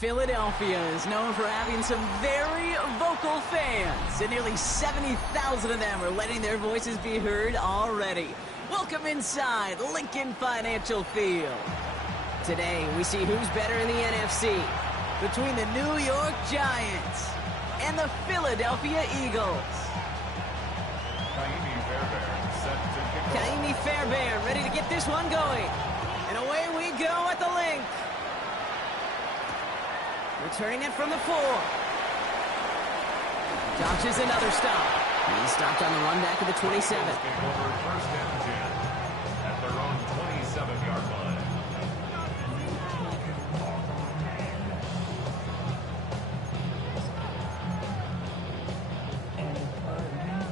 Philadelphia is known for having some very vocal fans, and nearly 70,000 of them are letting their voices be heard already. Welcome inside Lincoln Financial Field. Today, we see who's better in the NFC between the New York Giants and the Philadelphia Eagles. Kaimi Fairbairn ready to get this one going. And away we go at the link. Returning it from the 4. Dodges another stop. He's stopped on the run back at the 27. First and 10 at their own 27-yard line.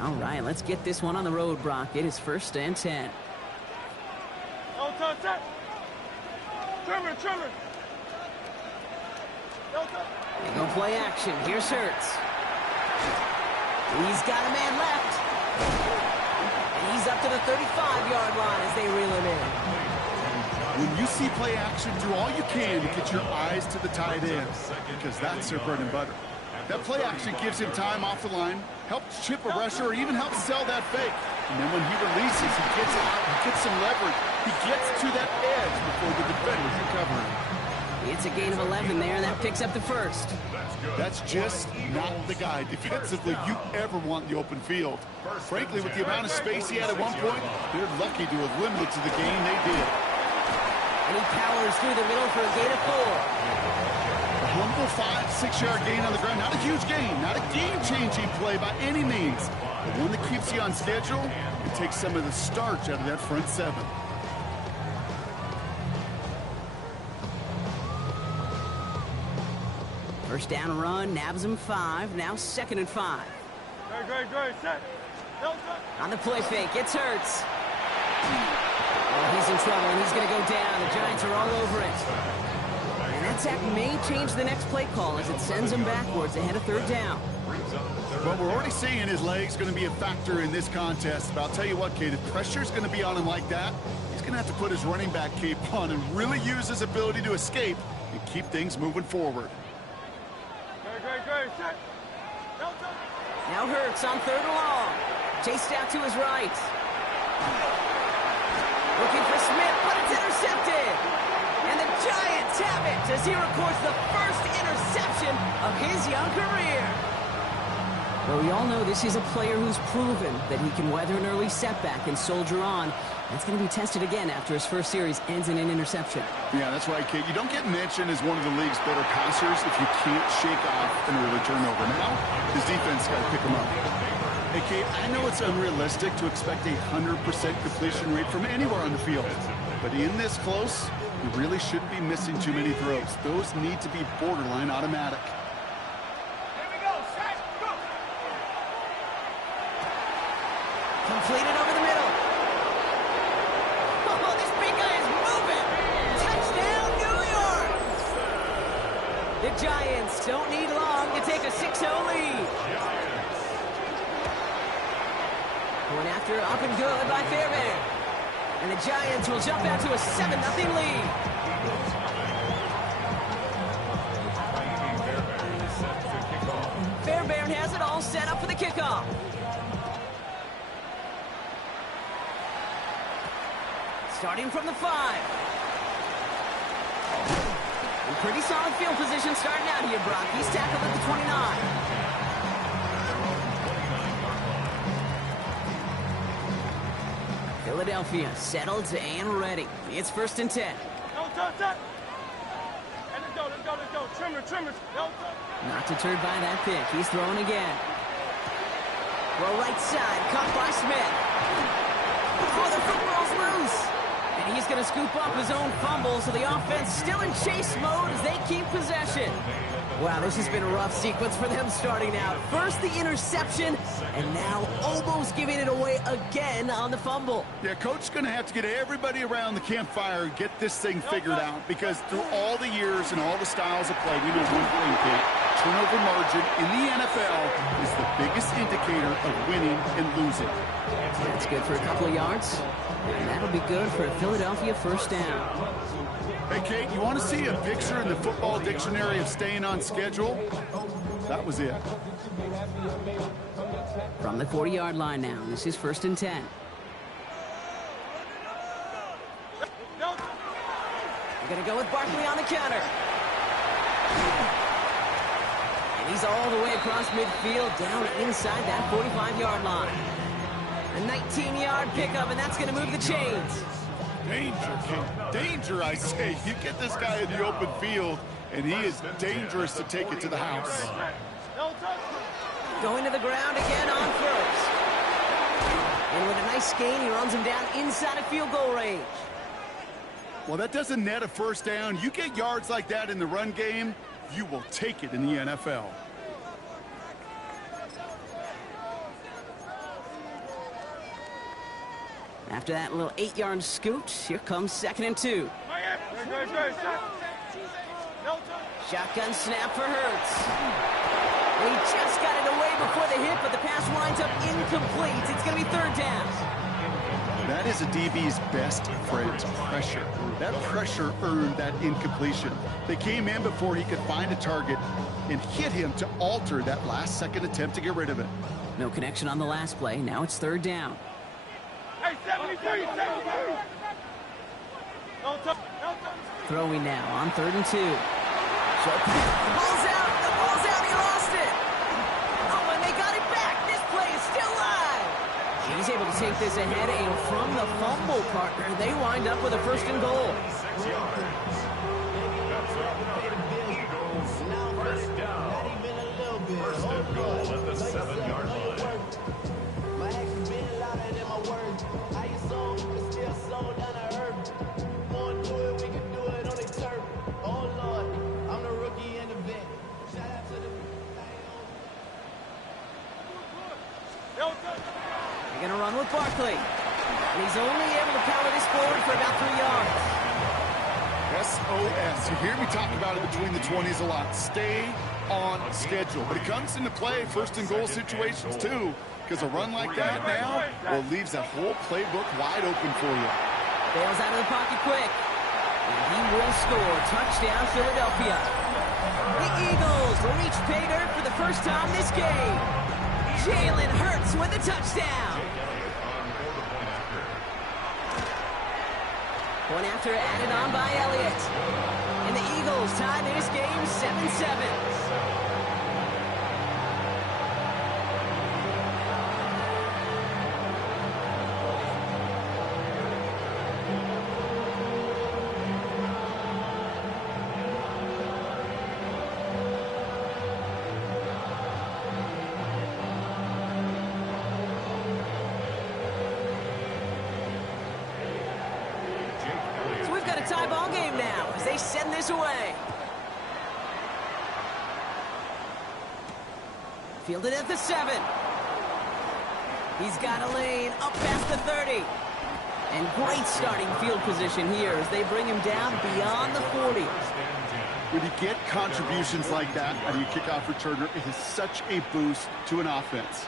All right, let's get this one on the road, Brock. It is 1st and 10. Trimmer. They go play action. Here's Hurts. He's got a man left. And he's up to the 35-yard line as they reel him in. When you see play action, do all you can to get your eyes to the tight end, because that's their bread and butter. That play action gives him time off the line, helps chip a rusher, or even helps sell that fake. And then when he releases, he gets out, he gets some leverage. He gets to that edge before the defenders recover him. It's a gain of 11 there, and that picks up the first. That's just not the guy defensively you ever want in the open field. Frankly, with the amount of space he had at one point, they're lucky to have limited to the game they did. And he powers through the middle for a gain of 4. A humble 5-6-yard gain on the ground. Not a huge gain, not a game-changing play by any means, but one that keeps you on schedule and takes some of the starch out of that front 7. First down run, nabs him 5. Now 2nd and 5. Great. Set. On the play fake, it's Hurts. Oh, he's in trouble, and he's going to go down. The Giants are all over it. And that sack may change the next play call as it sends him backwards ahead of 3rd down. Well, we're already seeing his legs going to be a factor in this contest. But I'll tell you what, Kate, if pressure's going to be on him like that, he's going to have to put his running back cape on and really use his ability to escape and keep things moving forward. Great. Set. Now Hurts on 3rd and long. Chased out to his right. Looking for Smith, but it's intercepted. And the Giants have it as he records the first interception of his young career. Well, we all know this is a player who's proven that he can weather an early setback and soldier on. That's going to be tested again after his first series ends in an interception. Yeah, that's right, Kate. You don't get mentioned as one of the league's better passers if you can't shake off an early turnover. Now, his defense got to pick him up. Hey, Kate, I know it's unrealistic to expect a 100% completion rate from anywhere on the field. But in this close, you really shouldn't be missing too many throws. Those need to be borderline automatic. Completed over the middle. Oh, this big guy is moving. Touchdown, New York. The Giants don't need long to take a 6-0 lead. Going after up and good by Fairbairn. And the Giants will jump out to a 7-0 lead. Fairbairn has it all set up for the kickoff. Starting from the 5. In pretty solid field position starting out here, Brock. He's tackled at the 29. Philadelphia settled and ready. It's 1st and 10. Let's go. Trimmer. Not deterred by that pick. He's throwing again. Throw right side, caught by Smith. Oh, the football's loose. And he's going to scoop up his own fumble, so the offense still in chase mode as they keep possession. Wow, this has been a rough sequence for them starting out. First the interception, and now almost giving it away again on the fumble. Yeah, Coach's going to have to get everybody around the campfire and get this thing figured out, because through all the years and all the styles of play, we know one thing, Kate. Turnover margin in the NFL is the biggest indicator of winning and losing. That's good for a couple of yards. And that'll be good for a Philadelphia 1st down. Hey, Kate, you want to see a picture in the football dictionary of staying on schedule? That was it. From the 40-yard line now. This is 1st and 10. We're going to go with Barkley on the counter. And he's all the way across midfield, down inside that 45-yard line. A 19-yard pickup, and that's going to move the chains. Danger, Kate. Danger, I say. You get this guy in the open field, and he is dangerous to take it to the house. Going to the ground again on first. And with a nice gain, he runs him down inside of field goal range. Well, that doesn't net a first down. You get yards like that in the run game, you will take it in the NFL. After that little 8-yard scoot, here comes 2nd and 2. Shotgun snap for Hurts. He just got it away before the hit, but the pass winds up incomplete. It's going to be 3rd down. That is a DB's best friend, pressure. That pressure earned that incompletion. They came in before he could find a target and hit him to alter that last-second attempt to get rid of it. No connection on the last play. Now it's 3rd down. Hey, 73! Throwing now on 3rd and 2. Short pass. The ball's out. The ball's out. He lost it. Oh, and they got it back. This play is still live. He's able to take this ahead, and from the fumble partner, they wind up with a 1st and goal. 6 yards. That's up. Eagles, 1st down. 1st and goal at the 7-yard line. They're going to run with Barkley. And he's only able to power this forward for about 3 yards. SOS. You hear me talk about it between the 20s a lot. Stay on schedule. But it comes into play 1st and goal situations too, because a run like that now, well, leaves that whole playbook wide open for you. Bails out of the pocket quick. And he will score. Touchdown, Philadelphia. The Eagles reach pay dirt for the first time this game. Jalen Hurts with a touchdown. Point after added on by Elliott. And the Eagles tie this game 7-7. Tie ball game now as they send this away. Fielded at the 7. He's got a lane up past the 30. And great starting field position here as they bring him down beyond the 40. When you get contributions like that out of your kickoff returner, it is such a boost to an offense.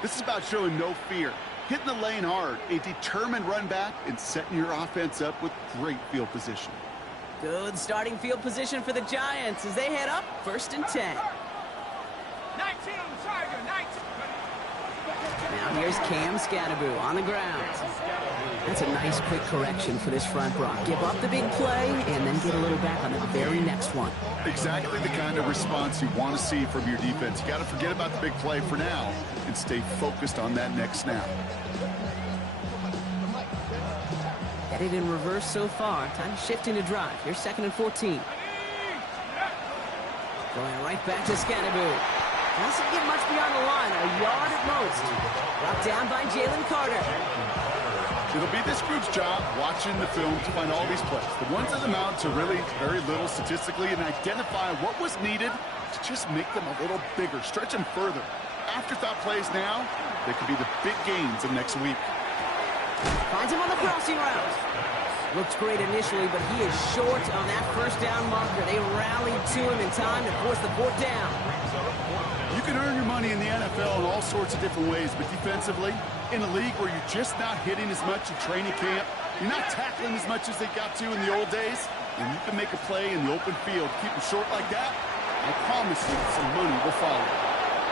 This is about showing no fear, hitting the lane hard, a determined run back, and setting your offense up with great field position. Good starting field position for the Giants as they head up 1st and 10. 19, Tiger, 19. Now here's Cam Scatterbo on the ground. That's a nice quick correction for this front row. Give up the big play and then get a little back on the very next one. Exactly the kind of response you want to see from your defense. You got to forget about the big play for now and stay focused on that next snap. Headed in reverse so far. Time to shift into drive. Here's 2nd and 14. Going right back to Scatterbo. Doesn't get much beyond the line, a yard at most. Brought down by Jalen Carter. It'll be this group's job watching the film to find all these plays. The ones that amount to really very little statistically and identify what was needed to just make them a little bigger, stretch them further. Afterthought plays now, they could be the big gains of next week. Finds him on the crossing route. Looks great initially, but he is short on that 1st down marker. They rallied to him in time to force the 4th down. You can earn your money in the NFL in all sorts of different ways, but defensively, in a league where you're just not hitting as much in training camp, you're not tackling as much as they got to in the old days, and you can make a play in the open field, keep them short like that, I promise you some money will follow.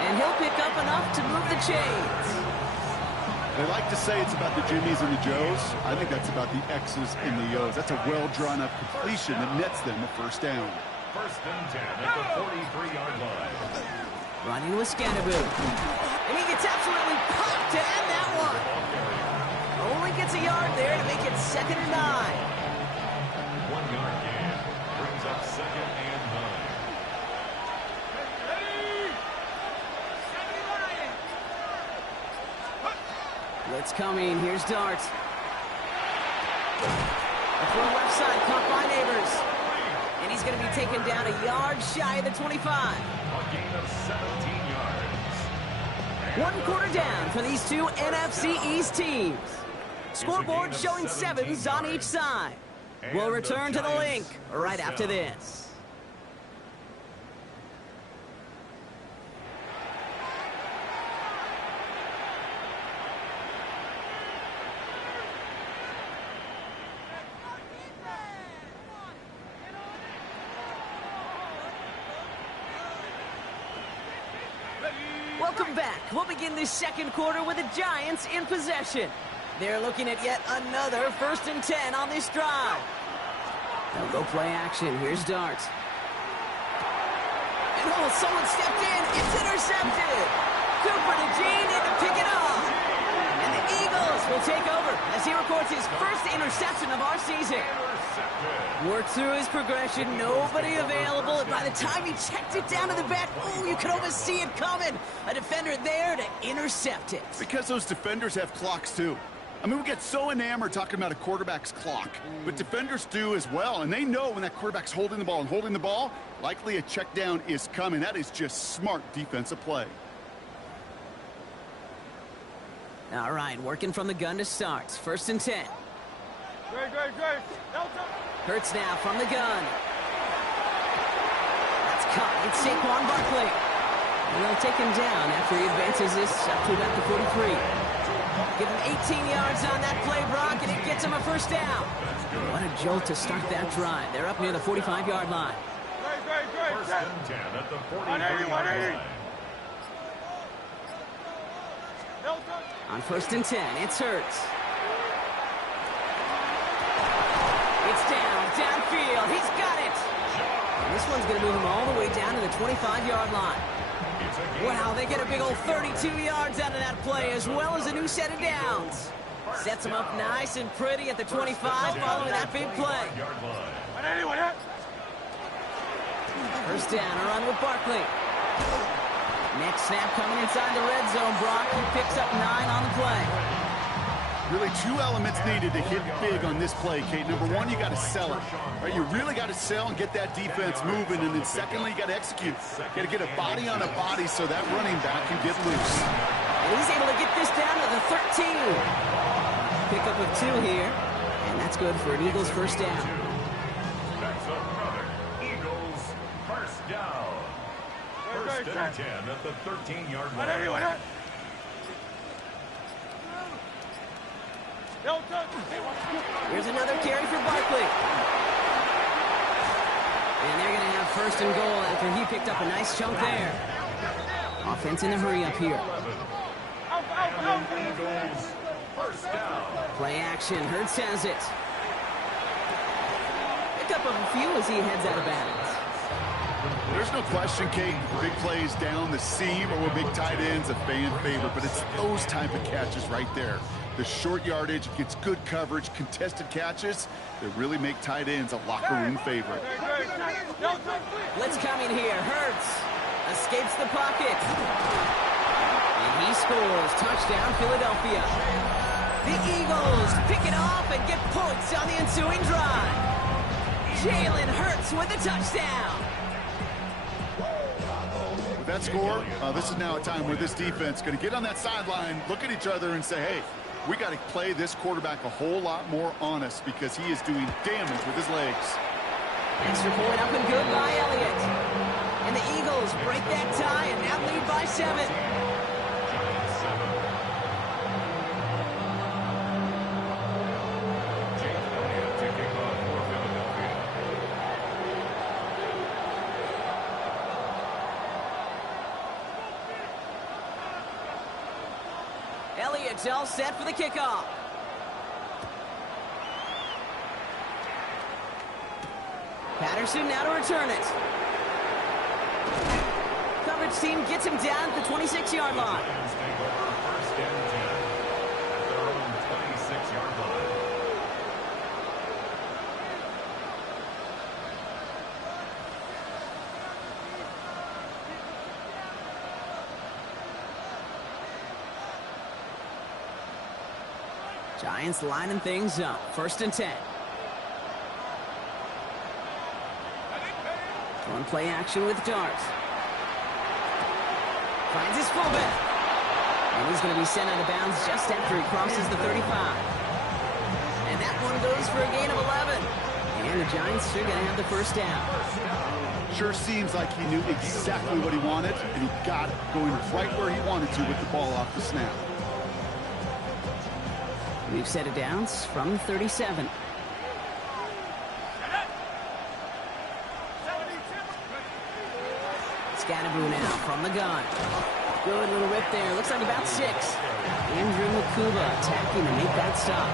And he'll pick up enough to move the chains. They like to say it's about the Jimmies and the Joes. I think that's about the X's and the O's. That's a well-drawn-up completion that nets them a first down. First and 10 at the 43-yard line. Running with Scannaboo. And he gets absolutely popped to end that one. Only gets a yard there to make it 2nd and 9. 1-yard gain. Brings up 2nd and 9. Blitz coming. Here's Dart. A throw left side, caught by Neighbors. And he's going to be taken down a yard shy of the 25. A gain of 17 yards. 1 quarter down for these two NFC East teams. Scoreboard showing 7s on each side. We'll return to the link right after this. Welcome back. We'll begin this second quarter with the Giants in possession. They're looking at yet another 1st and 10 on this drive. They'll go play action. Here's Dart. And oh, someone stepped in. It's intercepted. Cooper to Gene in to pick it up. And the Eagles will take over as he records his first interception of our season. Worked through his progression, nobody available, and by the time he checked it down to the back, oh, you could almost see it coming. A defender there to intercept it. Because those defenders have clocks, too. I mean, we get so enamored talking about a quarterback's clock, but defenders do as well, and they know when that quarterback's holding the ball and holding the ball, likely a check down is coming. That is just smart defensive play. All right, working from the gun to start. 1st and 10. Great. Hurts now from the gun. That's caught. It's Saquon Barkley. And they'll take him down after he advances this up to about the 43. Give him 18 yards on that play, Brock, and it gets him a first down. What a jolt to start that drive. They're up near the 45-yard line. Great. First and 10 at the 43-yard line. On 1st and 10, it's Hurts. It's downfield. He's got it. And this one's going to move him all the way down to the 25-yard line. Wow, they get a big old 32 yards out of that play, as well as a new set of downs. Sets them up nice and pretty at the 25 following that big play. First down, a run with Barkley. Next snap coming inside the red zone, Brock. He picks up 9 on the play. Really 2 elements needed to hit big on this play, Kate. Number 1, you got to sell it. Right, you really got to sell and get that defense moving. And then secondly, you got to execute. Got to get a body on a body so that running back can get loose. And he's able to get this down to the 13. Pickup of 2 here. And that's good for an Eagles first down. That's another Eagles first down. First and 10 at the 13-yard line. Here's another carry for Barkley. And they're going to have 1st and goal after he picked up a nice chunk there. Offense in a hurry up here. Eagles first down. Play action. Hurts has it. Pick up a few as he heads out of bounds. There's no question, Kate, big plays down the seam or big tight ends, a fan favorite, but it's those type of catches right there. The short yardage, gets good coverage, contested catches that really make tight ends a locker room favorite. Blitz coming here. Hurts escapes the pocket. And he scores. Touchdown, Philadelphia. The Eagles pick it off and get points on the ensuing drive. Jalen Hurts with a touchdown. With that score, this is now a time where this defense is going to get on that sideline, look at each other and say, hey, we got to play this quarterback a whole lot more honest because he is doing damage with his legs. Extra point up and good by Elliott. And the Eagles break that tie and now lead by 7. Giants 7. Jake Elliott to kick off for Philadelphia. Elliott's all set for the kickoff. Patterson now to return it. Coverage team gets him down at the 26-yard line. Lions take over first and 10 at their own 26-yard line. Giants lining things up. First and 10. One play action with Dart. Finds his fullback. And he's going to be sent out of bounds just after he crosses the 35. And that one goes for a gain of 11. And the Giants are going to have the first down. Sure seems like he knew exactly what he wanted, and he got it going right where he wanted to with the ball off the snap. We've set it downs from the 37. Scatterboo now from the gun. Good little rip there. Looks like about 6. Andrew Makuba attacking to make that stop.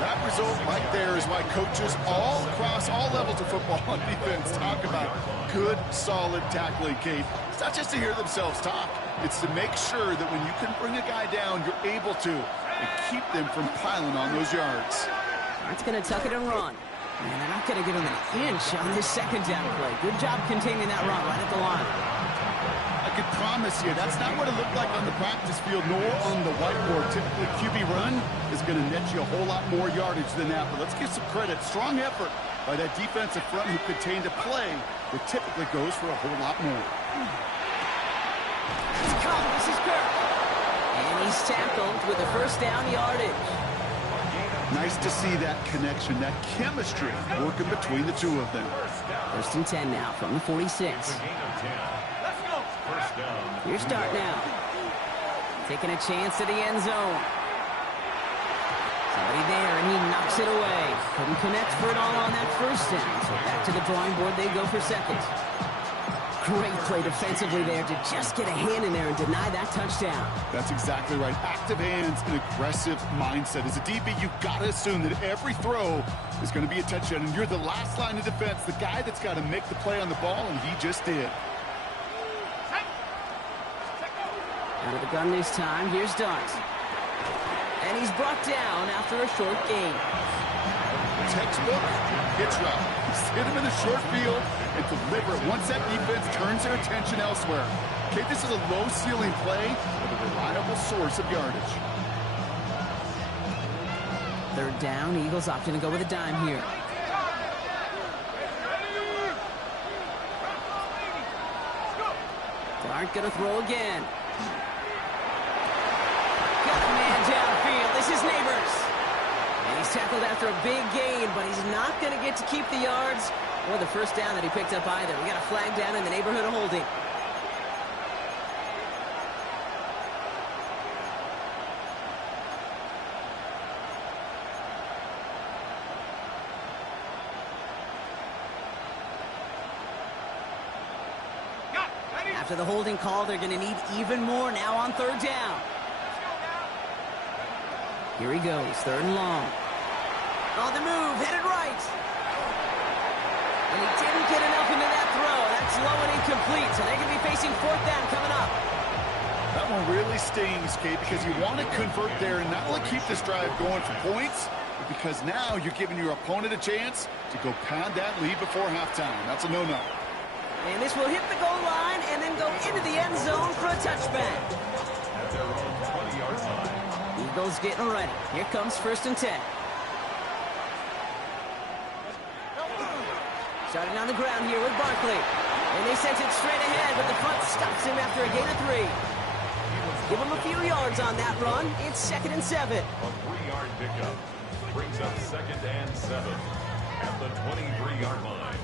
That result right there is why coaches all across all levels of football on defense talk about good, solid tackling, Kate. It's not just to hear themselves talk. It's to make sure that when you can bring a guy down, you're able to and keep them from piling on those yards. That's going to tuck it and run. And they're not going to give him an inch on this second down play. Good job containing that run right at the line. I can promise you, that's not what it looked like on the practice field nor on the whiteboard. Typically, QB run is going to net you a whole lot more yardage than that. But let's give some credit. Strong effort by that defensive front who contained a play that typically goes for a whole lot more. It's caught. This is Kirk. And he's tackled with a first down yardage. Nice to see that connection, that chemistry working between the two of them. First and 10 now from the 46. First down. Here's Dart now. Taking a chance to the end zone. Somebody there, and he knocks it away. Couldn't connect for it all on that first down. So back to the drawing board they go for second. Great play defensively there to just get a hand in there and deny that touchdown. That's exactly right. Active hands and aggressive mindset. As a DB, you've got to assume that every throw is going to be a touchdown, and you're the last line of defense, the guy that's got to make the play on the ball, and he just did. Out of the gun this time, here's Dart. And he's brought down after a short gain. Textbook hitch route. Just hit him in the short field and deliver it once that defense turns their attention elsewhere. Okay, this is a low-ceiling play with a reliable source of yardage. Third down, Eagles opting to go with a dime here. Dart gonna throw again. Got a man downfield. This is Neighbors. And he's tackled after a big gain, but he's not going to get to keep the yards or the first down that he picked up either. We got a flag down in the neighborhood of holding. After the holding call, they're going to need even more now on third down. Here he goes, third and long. On the move, headed right. And he didn't get enough into that throw. That's low and incomplete, so they're going to be facing fourth down coming up. That one really stings, Kate, because you want to convert there and not only keep this drive going for points, but because now you're giving your opponent a chance to go pound that lead before halftime. That's a no-no. And this will hit the goal line and then go into the end zone for a touchback. At their own 20-yard line. Eagles getting ready. Here comes first and 10. Starting on the ground here with Barkley. And they sent it straight ahead, but the front stops him after a gain of 3. Give him a few yards on that run. It's second and 7. A 3-yard pickup brings up second and 7 at the 23-yard line.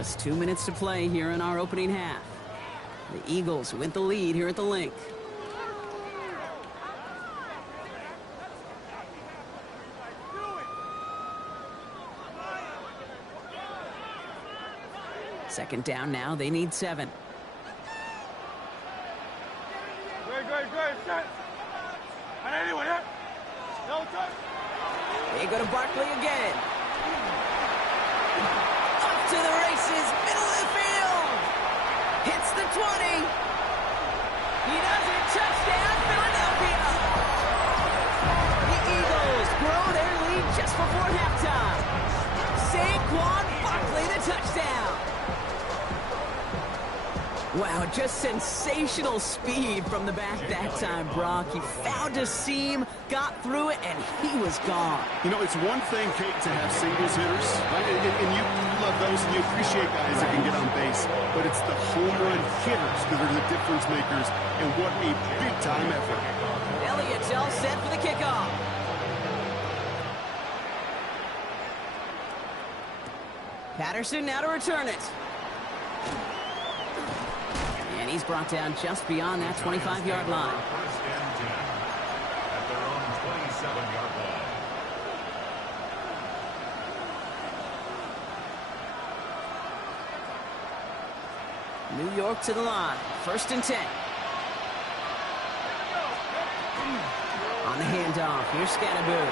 Just 2 minutes to play here in our opening half. The Eagles with the lead here at the Link. Second down now. They need 7. Great, set. And anyone hit? No touch. They go to Barkley again. Up to the races, middle of the field. Hits the 20. He does it. Touchdown, Philadelphia. The Eagles grow their lead just before halftime. Saquon Barkley, the touchdown. Wow, just sensational speed from the back that time, Brock. He found a seam, got through it, and he was gone. You know, it's one thing, Kate, to have singles hitters, right? And you love those, and you appreciate guys that can get on base. But it's the home run hitters that are the difference makers, and what a big-time effort. Elliott's all set for the kickoff. Patterson now to return it. And he's brought down just beyond that 25-yard line. First and 10 at their own 27-yard line. New York to the line. First and 10. On the handoff, here's Scatterboot.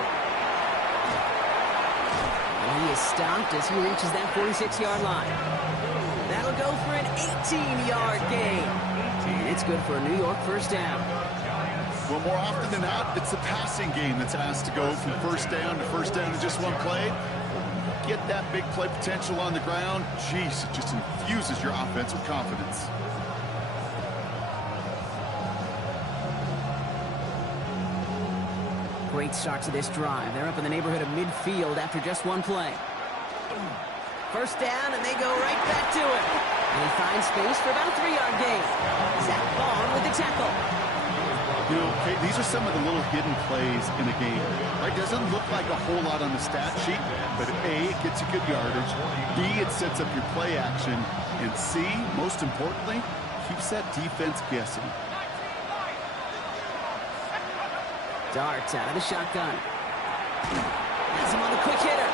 And he is stopped as he reaches that 46-yard line. That'll go for an 18-yard gain. And it's good for a New York first down. Well, more often than not, it's the passing game that's asked to go from first down in just one play. Get that big play potential on the ground. Jeez, it just infuses your offense with confidence. Great start to this drive. They're up in the neighborhood of midfield after just one play. First down, and they go right back to it. And he finds space for about a 3-yard gain. Zach Vaughn with the tackle. You know, Kate, these are some of the little hidden plays in a game. Right? Doesn't look like a whole lot on the stat sheet, but A, it gets you good yardage. B, it sets up your play action. And C, most importantly, keeps that defense guessing. Darts out of the shotgun. Has him on the quick hitter.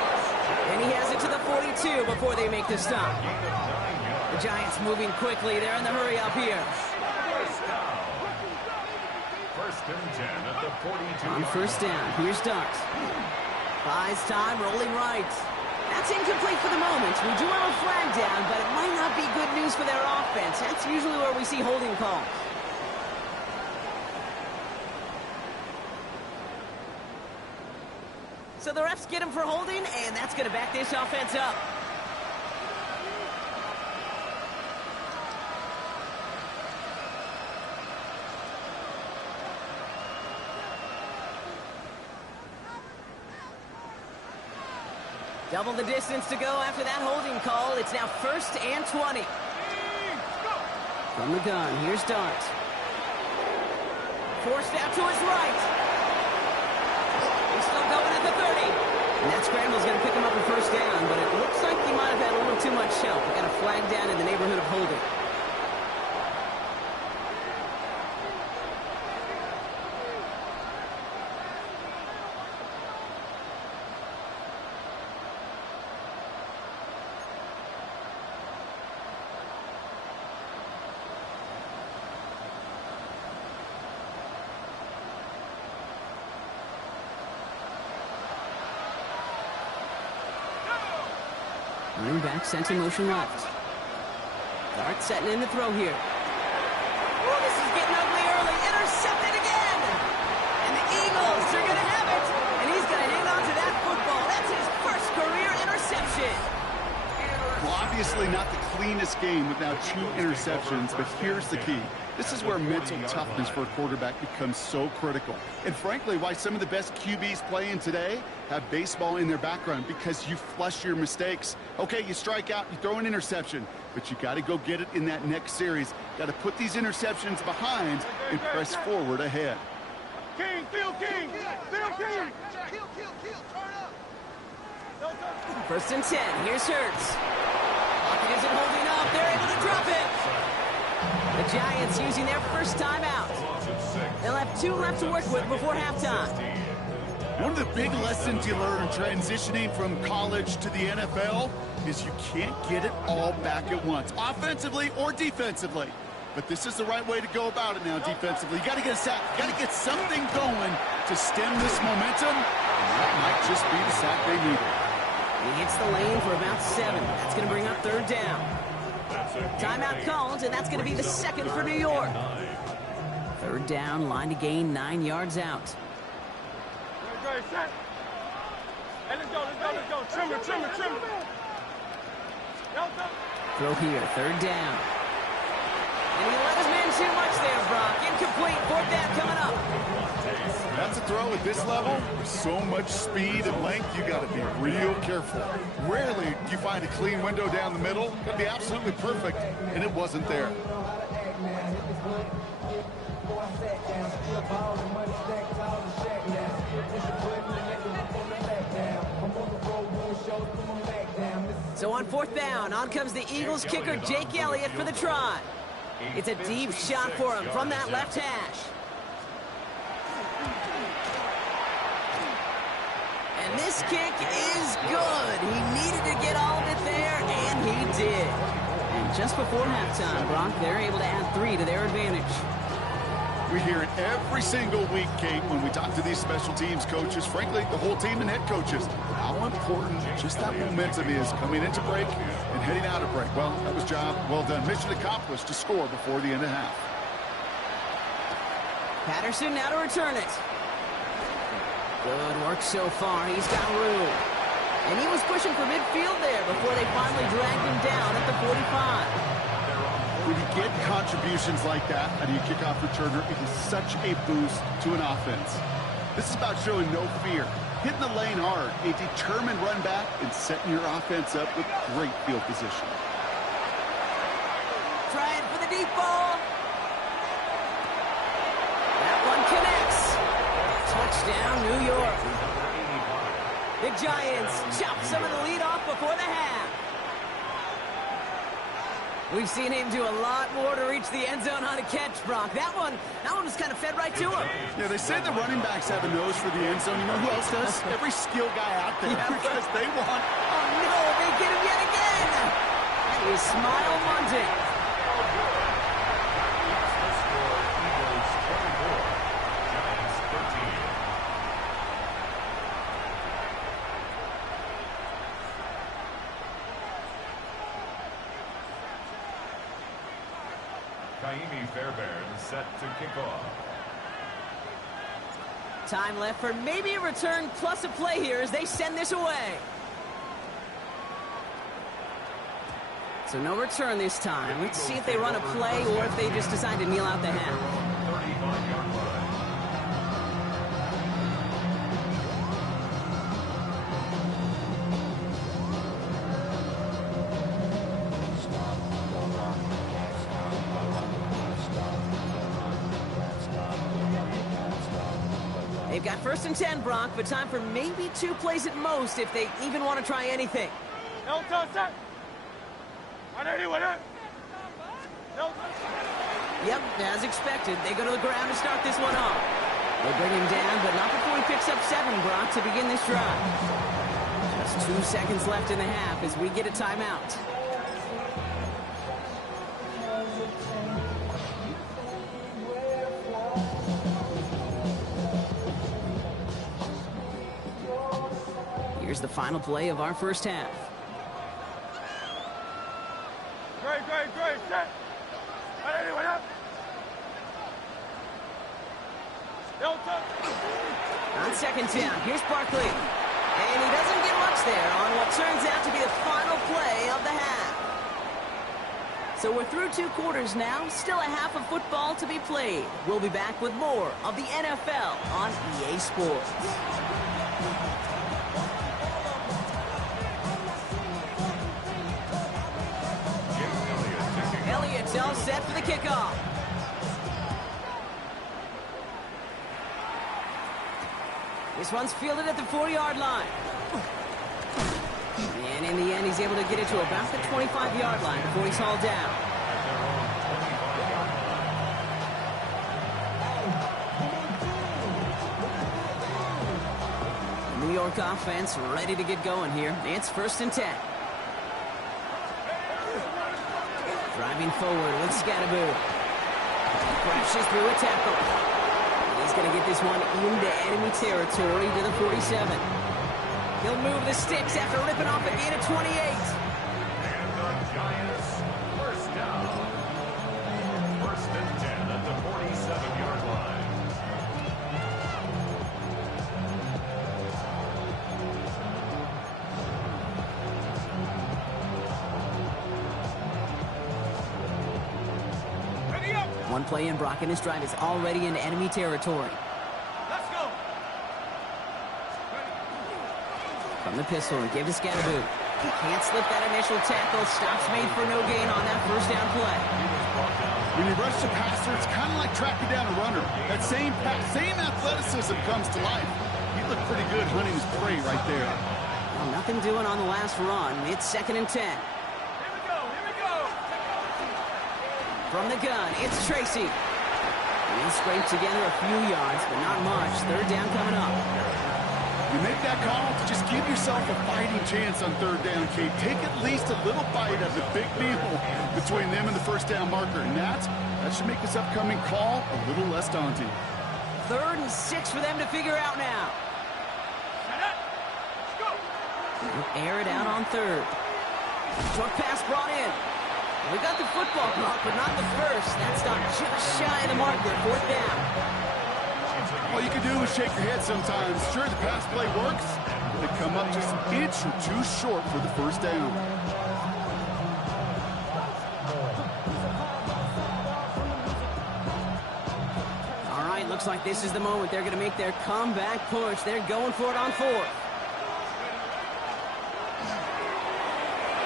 And he has it to the 42 before they make the stop. The Giants moving quickly. They're in the hurry up here. First and 10 at the 42. On first down, here's Darts. Buys time, rolling right. That's incomplete for the moment. We do have a flag down, but it might not be good news for their offense. That's usually where we see holding calls. So the refs get him for holding, and that's going to back this offense up. Double the distance to go after that holding call. It's now first and 20. From the gun, here's Darts. Forced out to his right. He's still going at the 30. And that scramble's going to pick him up a first down, but it looks like he might have had a little too much help. We got a flag down in the neighborhood of holding. Running back sent in motion left. Dart setting in the throw here. Oh, this is getting ugly early. Intercepted again. And the Eagles are going to have it. And he's going to hang on to that football. That's his first career interception. Well, obviously not the cleanest game with now 2 interceptions, but here's the key. This is where mental toughness for a quarterback becomes so critical. And frankly, why some of the best QBs playing today have baseball in their background, because you flush your mistakes. Okay, you strike out, you throw an interception, but you got to go get it in that next series. Got to put these interceptions behind and press forward ahead. King, kill King, kill King. First and 10, here's Hurts. pocket isn't holding up. They're able to drop it. The Giants using their first timeout. They'll have 2 left to work with before halftime. One of the big lessons you learn transitioning from college to the NFL is you can't get it all back at once, offensively or defensively. But this is the right way to go about it now defensively. You got to get a sack. You got to get something going to stem this momentum. And that might just be the sack they needed. He hits the lane for about 7. That's going to bring up 3rd down. Timeout called, and that's going to be the 2nd for New York. 3rd down, line to gain 9 yards out. Hey, let's go. Trim it. Throw here, 3rd down. And he let his man too much there, Brock. Incomplete, 4th down coming up. That's a throw at this level. With so much speed and length, you got to be real careful. Rarely do you find a clean window down the middle. Could be absolutely perfect, and it wasn't there. So on 4th down, on comes the Eagles kicker, Jake Elliott, for the try. It's a deep shot for him from that left hash. And this kick is good. He needed to get all of it there, and he did. And just before halftime, Brock, they're able to add 3 to their advantage. We hear it every single week, Kate, when we talk to these special teams coaches, frankly, the whole team and head coaches, how important just that momentum is coming into break and heading out of break. Well, that was job well done. Mission accomplished to score before the end of half. Patterson now to return it. Good work so far. He's got room. And he was pushing for midfield there before they finally dragged him down at the 45. When you get contributions like that out of your kickoff returner, it is such a boost to an offense. This is about showing no fear, hitting the lane hard, a determined run back, and setting your offense up with great field position. Trying for the deep ball. That one connects. Touchdown, New York. The Giants chop some of the lead off before the half. We've seen him do a lot more to reach the end zone on a catch, Brock. That one was kind of fed right to him. Yeah, they say the running backs have a nose for the end zone. You know who else does? Every skill guy out there. Yeah, because they want... Oh, no, they get him yet again. That is Smile Monday. Fairbairn set to kick off. Time left for maybe a return plus a play here as they send this away. So no return this time. Let's see if they run a play or if they just decide to kneel out the half. 35-yard line. They've got 1st and 10, Brock, but time for maybe 2 plays at most if they even want to try anything. Yep, as expected, they go to the ground to start this one off. They bring him down, but not before he picks up 7, Brock, to begin this drive. Just 2 seconds left in the half as we get a timeout. Here's the final play of our first half. Great. Set. Anyone up? On 2nd down, here's Barkley. And he doesn't get much there on what turns out to be the final play of the half. So we're through 2 quarters now, still a half of football to be played. We'll be back with more of the NFL on EA Sports. Elliott's all set for the kickoff. This one's fielded at the 40-yard line. And in the end, he's able to get it to about the 25-yard line before he's hauled down. The New York offense ready to get going here. It's 1st and 10. Driving forward with Scattaboo. Crashes through a tackle. He's going to get this one into enemy territory to the 47. He'll move the sticks after ripping off a gain of 28. And the Giants, 1st down. 1st and 10 at the 47-yard line. One play in, Brock, and his drive is already into enemy territory. Let's go. From the pistol and give to Scattaboo. He can't slip that initial tackle. Stops made for no gain on that 1st down play. When you rush the passer, it's kind of like tracking down a runner. That same athleticism comes to life. He looked pretty good hunting his prey right there. Well, nothing doing on the last run. It's 2nd and 10. Here we go. Here we go. From the gun, it's Tracy. He scraped together a few yards, but not much. 3rd down coming up. You make that call to just give yourself a fighting chance on 3rd down, Kate. Take at least a little bite of the big meal between them and the 1st down marker. And that should make this upcoming call a little less daunting. 3rd and 6 for them to figure out now. Let's go. Air it out on 3rd. Short pass brought in. We got the football block, but not the first. That's not just shy of the marker. 4th down. All you can do is shake your head sometimes. Sure, the pass play works, but they come up just an inch or two short for the 1st down. All right, looks like this is the moment. They're going to make their comeback push. They're going for it on 4th.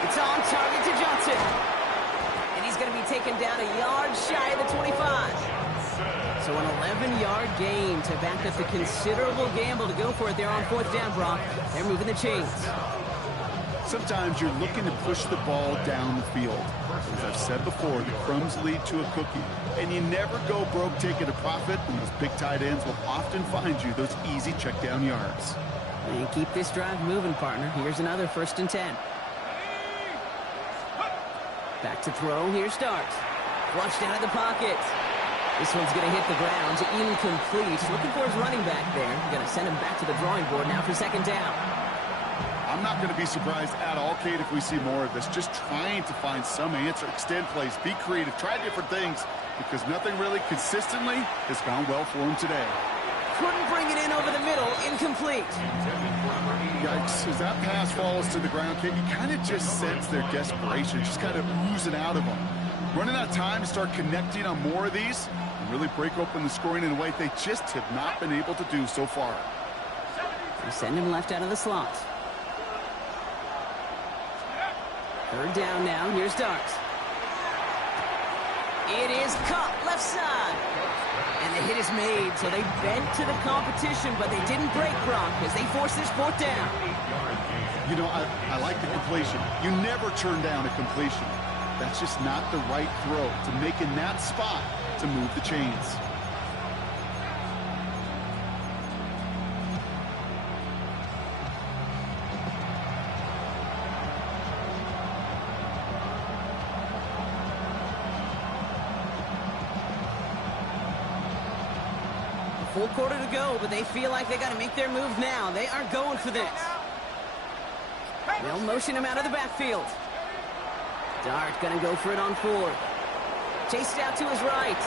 It's on target to Johnson. And he's going to be taken down a yard shy of the 25. So an 11-yard gain to back up the considerable gamble to go for it there on 4th down, Brock. They're moving the chains. Sometimes you're looking to push the ball down the field. As I've said before, the crumbs lead to a cookie. And you never go broke taking a profit, and those big tight ends will often find you those easy check down yards. And keep this drive moving, partner. Here's another 1st and 10. Back to throw. Here starts. Flushed out of the pocket. This one's going to hit the ground. Incomplete. Looking for his running back there. Going to send him back to the drawing board now for 2nd down. I'm not going to be surprised at all, Kate, if we see more of this. Just trying to find some answer, extend plays, be creative, try different things, because nothing really consistently has gone well for him today. Couldn't bring it in over the middle. Incomplete. Yikes. As that pass falls to the ground, Kate, you kind of just sense their desperation, just kind of oozing out of them. Running out of time to start connecting on more of these and really break open the scoring in a way they just have not been able to do so far. They send him left out of the slot. 3rd down now. Here's Darks. It is caught left side. And the hit is made, so they bent to the competition, but they didn't break, Brock, as they force this 4th down. You know, I like the completion. You never turn down a completion. That's just not the right throw to make in that spot to move the chains. Full quarter to go, but they feel like they got to make their move now. They are going for this. They'll motion him out of the backfield. Dart gonna go for it on 4th. Chased out to his right.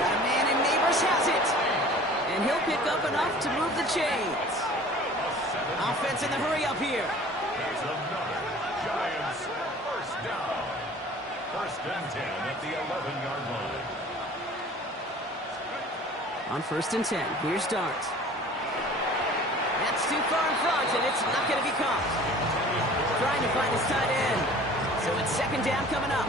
Got a man, and Neighbors has it. And he'll pick up enough to move the chains. Offense in the hurry up here. Here's another Giants 1st down. 1st and 10 at the 11-yard line. On 1st and 10, here's Dart. That's too far in front, and it's not going to be caught. Trying to find his tight end. So it's 2nd down coming up.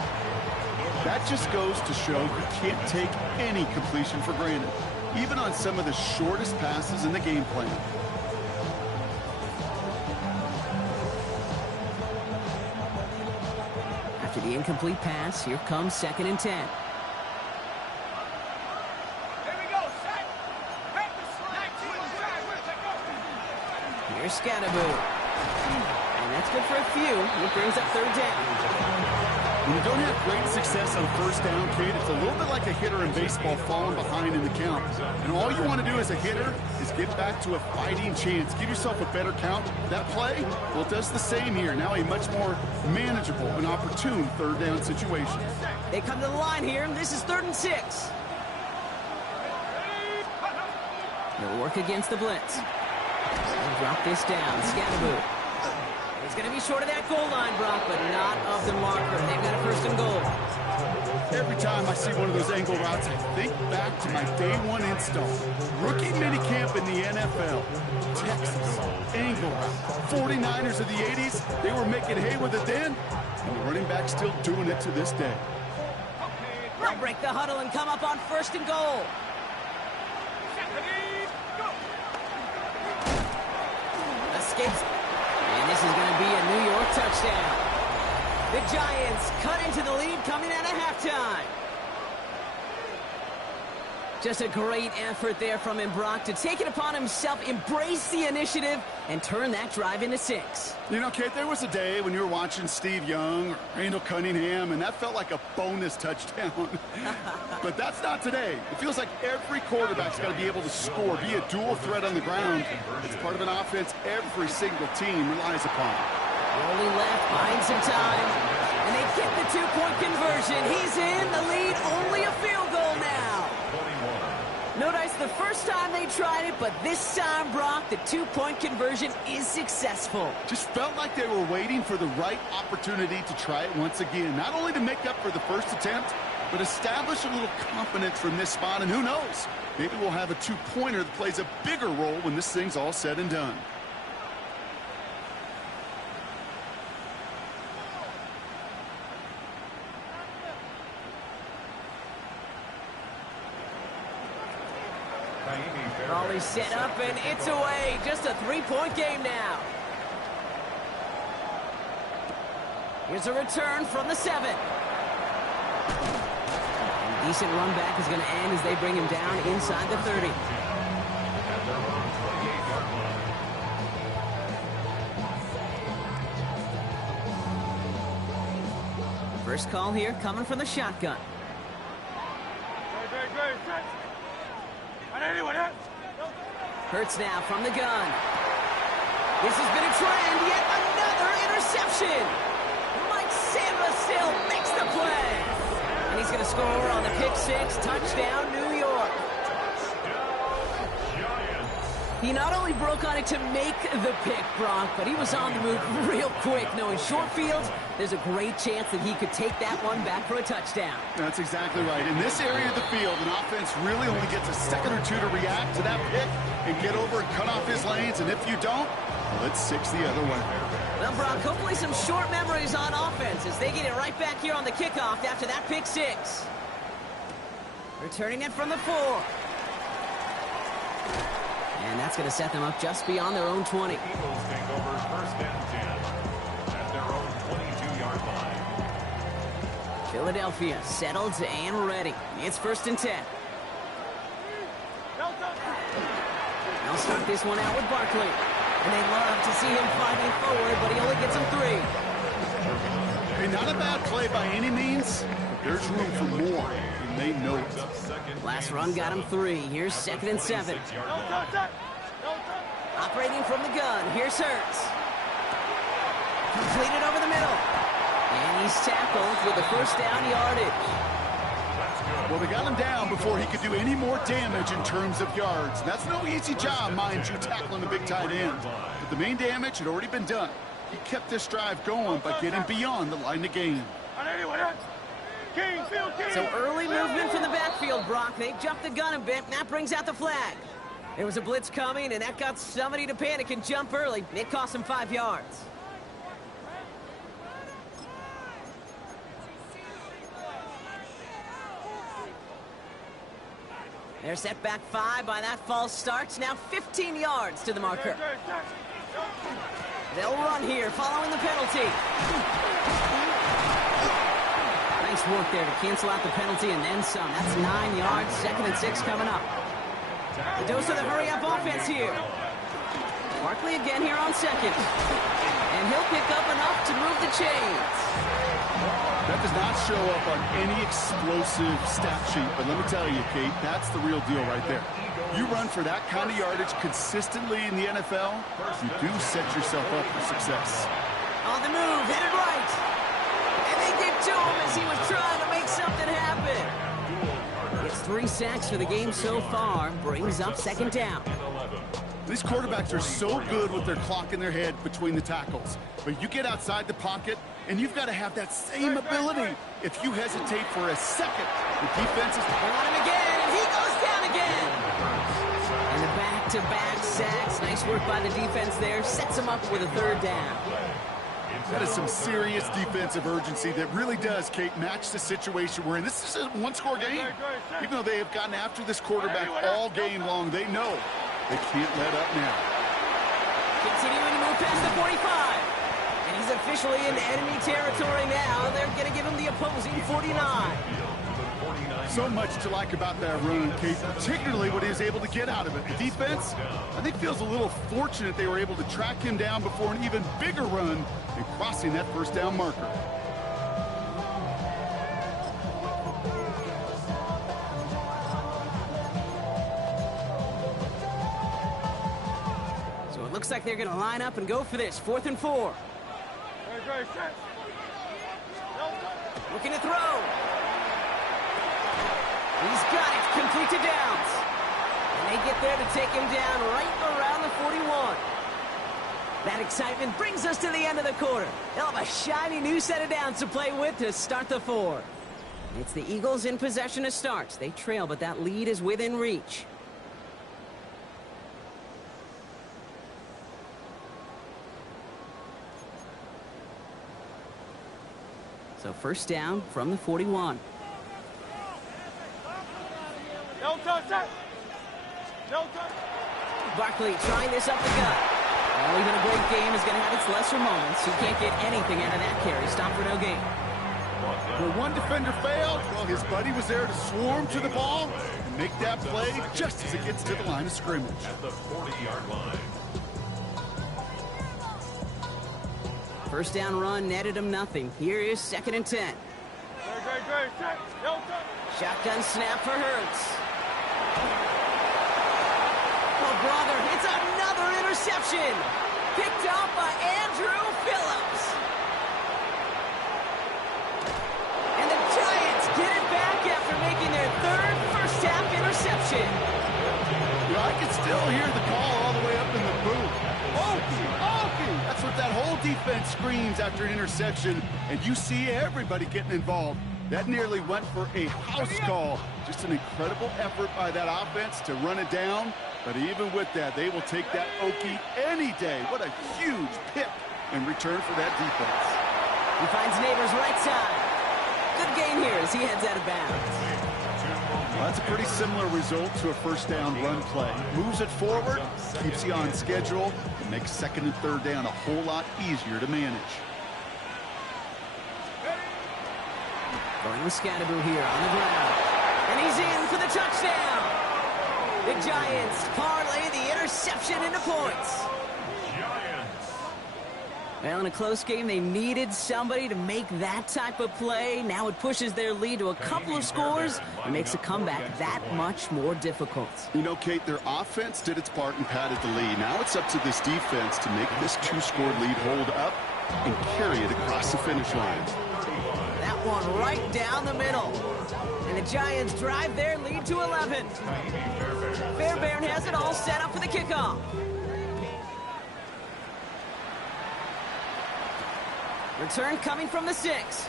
That just goes to show you can't take any completion for granted, even on some of the shortest passes in the game plan. After the incomplete pass, here comes 2nd and 10. Here we go, set. Break the slide. Here's Scattaboo. And that's good for a few. It brings up 3rd down. When you don't have great success on 1st down, Kate, it's a little bit like a hitter in baseball falling behind in the count. And all you want to do as a hitter is get back to a fighting chance. Give yourself a better count. That play, well, it does the same here. Now a much more manageable and opportune 3rd down situation. They come to the line here. This is 3rd and 6. They'll work against the blitz. They'll drop this down. Scattaboo. It's going to be short of that goal line, Brock, but not of the marker. They've got a 1st and goal. Every time I see one of those angle routes, I think back to my day 1 install. Rookie minicamp in the NFL. Texas, angle route. 49ers of the 80s, they were making hay with it then, and the running back's still doing it to this day. They'll break the huddle and come up on 1st and goal. Escapes. And this is going to be a New York touchdown. The Giants cut into the lead coming out of halftime. Just a great effort there from him, Brock, to take it upon himself, embrace the initiative, and turn that drive into 6. You know, Kate, there was a day when you were watching Steve Young or Randall Cunningham, and that felt like a bonus touchdown. But that's not today. It feels like every quarterback's got to be able to score, be a dual threat on the ground. It's part of an offense every single team relies upon. Rolling left, buying some time, and they get the 2-point conversion. He's in the lead, only a field goal now. Notice the first time they tried it, but this time, Brock, the 2-point conversion is successful. Just felt like they were waiting for the right opportunity to try it once again. Not only to make up for the first attempt, but establish a little confidence from this spot. And who knows, maybe we'll have a 2-pointer that plays a bigger role when this thing's all said and done. Raleigh set up, and it's away. Just a 3-point game now. Here's a return from the 7. And decent run back is going to end as they bring him down inside the 30. First call here coming from the shotgun. Hurts now from the gun. This has been a trend, yet another interception. Mike Samba still makes the play. And he's going to score on the pick 6, touchdown New York. He not only broke on it to make the pick, Brock, but he was on the move real quick, knowing short fields, there's a great chance that he could take that one back for a touchdown. That's exactly right. In this area of the field, an offense really only gets a second or two to react to that pick and get over and cut off his lanes, and if you don't, well, it's 6 the other way. Well, Brock, hopefully some short memories on offense as they get it right back here on the kickoff after that pick 6. Returning it from the 4. And that's going to set them up just beyond their own 20. Eagles take over 1st and 10 at their own 22-yard line. Philadelphia settled and ready. It's 1st and 10. They'll start this one out with Barkley. And they love to see him fighting forward, but he only gets them 3. Hey, not a bad play by any means, but there's room for more, and they know it. Last run got him 3. Here's 2nd and 7. Operating from the gun. Here's Hurts. Completed over the middle. And he's tackled with the 1st down yardage. Well, they got him down before he could do any more damage in terms of yards. That's no easy job, mind you, tackling a big tight end. But the main damage had already been done. He kept this drive going by getting beyond the line of game. So early movement from the backfield, Brock. They jumped the gun a bit. That brings out the flag. There was a blitz coming, and that got somebody to panic and jump early. It cost him 5 yards. They're set back 5 by that false start. Now 15 yards to the marker. They'll run here following the penalty. Nice work there to cancel out the penalty and then some. That's 9 yards. 2nd and 6 coming up. The dose of the hurry-up offense here. Barkley again here on 2nd. And he'll pick up enough to move the chains. That does not show up on any explosive stat sheet, but let me tell you, Kate, that's the real deal right there. You run for that kind of yardage consistently in the NFL, you do set yourself up for success. On the move, headed right. And they get to him as he was trying to make something happen. It's 3 sacks for the game so far, brings up 2nd down. These quarterbacks are so good with their clock in their head between the tackles. But you get outside the pocket, and you've got to have that same ability. If you hesitate for a second, the defense is on him again, and he goes down again. And the back-to-back sacks. Nice work by the defense there. Sets him up with a 3rd down. That is some serious defensive urgency that really does, Kate, match the situation we're in. This is a one-score game. Even though they have gotten after this quarterback all game long, they know they can't let up now. Continuing to move past the 45. And he's officially in enemy territory now. They're going to give him the opposing 49. So much to like about that run, Kate, particularly what he was able to get out of it. The defense, I think, feels a little fortunate they were able to track him down before an even bigger run and crossing that 1st down marker. So it looks like they're going to line up and go for this. 4th and 4. Looking to throw. He's got it. Complete to Downs. And they get there to take him down right around the 41. That excitement brings us to the end of the quarter. They'll have a shiny new set of downs to play with to start the 4. It's the Eagles in possession to start. They trail, but that lead is within reach. So 1st down from the 41. Barkley trying this up the gut. Well, even a great game is going to have its lesser moments. You can't get anything out of that carry. Stop for no gain. Where one defender failed, well, his buddy was there to swarm to the ball and make that play just as it gets to the line of scrimmage. At the 40-yard line. 1st down run netted him nothing. Here is 2nd and 10. Shotgun snap for Hurts. Oh, brother, it's another interception. Picked up by Andrew Phillips. And the Giants get it back after making their 3rd first-half interception. Yeah, I can still hear the call all the way up in the booth. Okey, okey. That's what that whole defense screams after an interception, and you see everybody getting involved. That nearly went for a house call. Just an incredible effort by that offense to run it down. But even with that, they will take that Okie any day. What a huge pick in return for that defense. He finds Neighbors right side. Good gain here as he heads out of bounds. Well, that's a pretty similar result to a 1st down run play. Moves it forward, keeps you on schedule, and makes 2nd and 3rd down a whole lot easier to manage. Going with Scatterboo here on the ground. And he's in for the touchdown. The Giants parlay the interception into points. Well, in a close game, they needed somebody to make that type of play. Now it pushes their lead to a couple of scores and makes a comeback that much more difficult. You know, Kate, their offense did its part and padded the lead. Now it's up to this defense to make this 2-score lead hold up and carry it across the finish line. That one right down the middle. And the Giants drive their lead to 11. Fairbairn has it all set up for the kickoff. Return coming from the 6.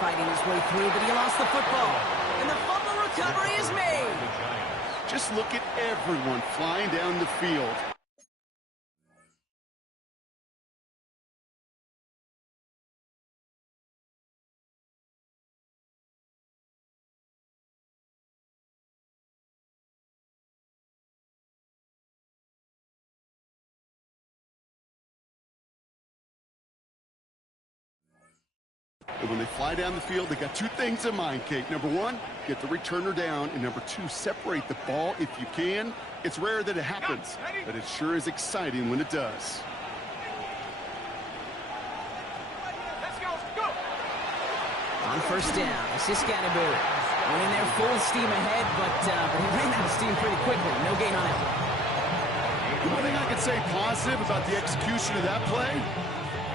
Fighting his way through, but he lost the football. And the fumble recovery is made. Just look at everyone flying down the field. And when they fly down the field, they got two things in mind, Kate. Number one, get the returner down. And number two, separate the ball if you can. It's rare that it happens, but it sure is exciting when it does. Let's go. On first down, this is Scatterboot. Went in there full steam ahead, but he ran out of steam pretty quickly. No gain on it. The one thing I could say positive about the execution of that play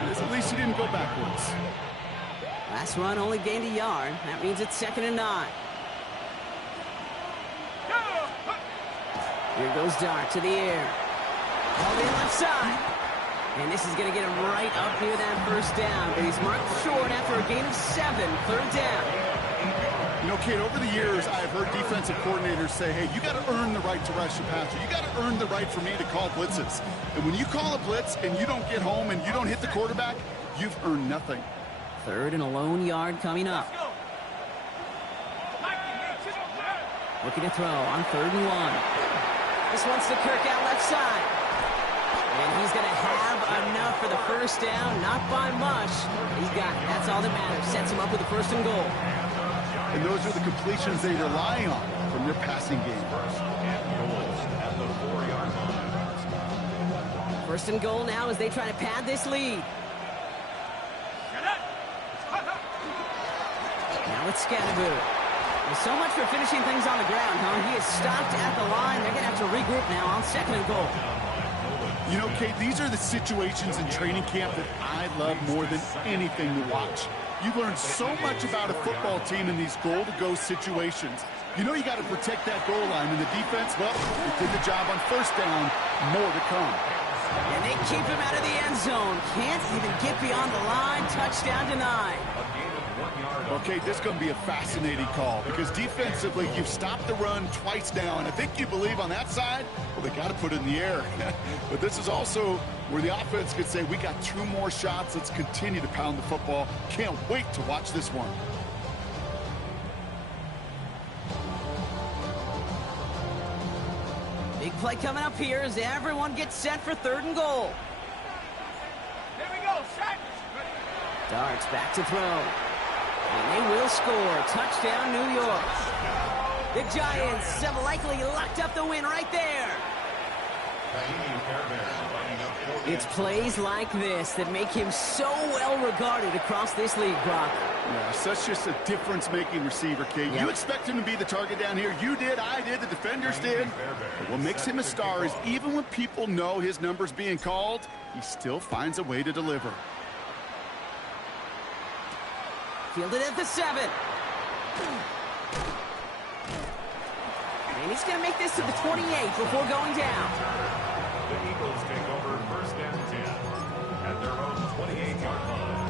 is at least he didn't go backwards. Last run only gained a yard. That means it's 2nd and 9. Here goes Dart to the air. All the left side. And this is going to get him right up near that first down. But he's marked short after a gain of 7. 3rd down. You know, Kate, over the years, I've heard defensive coordinators say, hey, you got to earn the right to rush your passer. You got to earn the right for me to call blitzes. And when you call a blitz and you don't get home and you don't hit the quarterback, you've earned nothing. 3rd and a lone yard coming up. Looking to throw on 3rd and 1. This one's to Kirk out left side. And he's going to have enough for the first down. Not by much. He got it. That's all that matters. Sets him up with a 1st and goal. And those are the completions they rely on from their passing game. 1st and goal now as they try to pad this lead. Now it's Scatterboot. Well, so much for finishing things on the ground, huh? He is stopped at the line. They're going to have to regroup now on 2nd and goal. You know, Kate, these are the situations in training camp that I love more than anything to watch. You learn so much about a football team in these goal-to-go situations. You know you got to protect that goal line, and the defense, well, it did the job on 1st down. More to come. And they keep him out of the end zone. Can't even get beyond the line. Touchdown denied. Okay, this is going to be a fascinating call because defensively, you've stopped the run twice now, and I think you believe on that side, well, they got to put it in the air. But this is also where the offense could say, we got 2 more shots. Let's continue to pound the football. Can't wait to watch this one. Big play coming up here as everyone gets set for 3rd and goal. Here we go, set. Darts back to throw. And they will score. Touchdown, New York. The Giants have likely locked up the win right there. It's plays like this that make him so well regarded across this league, Brock. Yeah, such just a difference-making receiver, Kate. Yep. You expect him to be the target down here. You did, I did, the defenders did. But what makes him a star is even when people know his number's being called, he still finds a way to deliver. Fielded at the 7. And he's going to make this to the 28 before going down. The Eagles take over 1st and 10 at their own 28-yard line.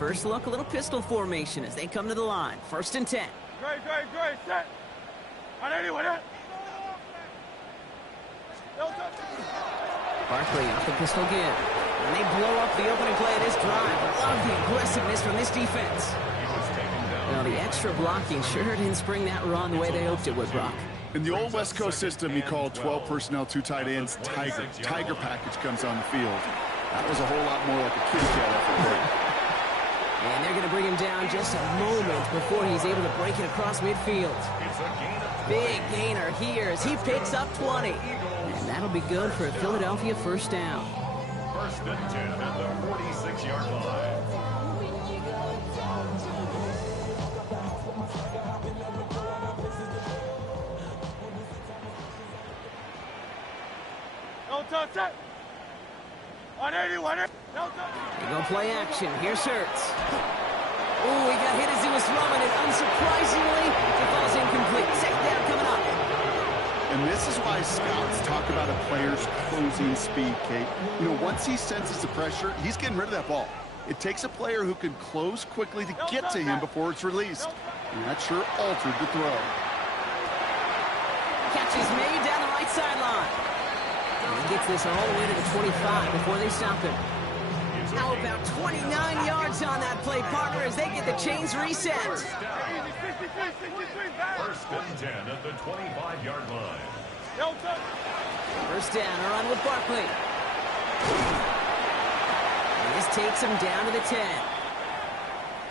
First look, a little pistol formation as they come to the line. 1st and 10. Great, set. On anyone, Barkley off the pistol give. And they blow up the opening play of this drive. Love the aggressiveness from this defense. Well, the extra blocking sure didn't spring that run the way they hoped it would, Brock. In the old West Coast system, you called 12 personnel, 2 tight ends, Tiger. Tiger package comes on the field. That was a whole lot more like a kitty cat effort there. And they're going to bring him down just a moment before he's able to break it across midfield. Big gainer here as he picks up 20. And that'll be good for a Philadelphia 1st down. 1st and 10 at the 46-yard line. No touch it. On anyone, no touch. They go play action. Here's Hurts. Oh, he got hit as he was throwing it. Unsurprisingly, it falls incomplete. 2nd down coming up. And this is why scouts talk about a player's closing speed, Kate. You know, once he senses the pressure, he's getting rid of that ball. It takes a player who can close quickly to get to him before it's released. And that sure altered the throw. Catch is made down the right sideline. And he gets this all the way to the 25 before they stop him. How about 29 yards on that play, partner, as they get the chains reset. 1st and 10 at the 25-yard line. No touch. 1st down, a run with Barkley. And This takes him down to the 10.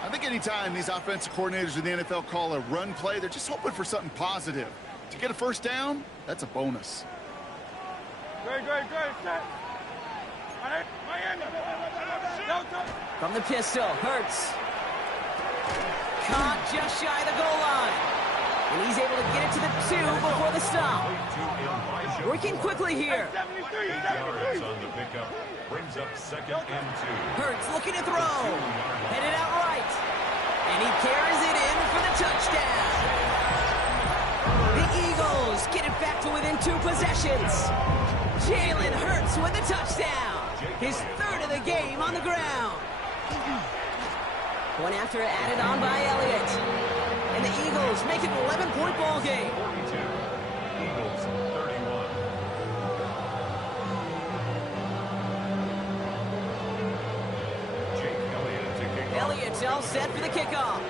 I think anytime these offensive coordinators in the NFL call a run play, they're just hoping for something positive. To get a first down, that's a bonus. Great. Set. Miami. From the pistol, Hurts. Caught just shy of the goal line. And he's able to get it to the 2 before the stop. Working quickly here. 73. Yards on the pickup. Brings up 2nd and 2. Hurts looking to throw. Headed out right. And he carries it in for the touchdown. The Eagles get it back to within 2 possessions. Jalen Hurts with the touchdown. His 3rd of the game on the ground. One after added on by Elliott. And the Eagles make it an 11-point ball game. 42. Eagles 31. Jake Elliott to kick off. Elliott all set for the kickoff.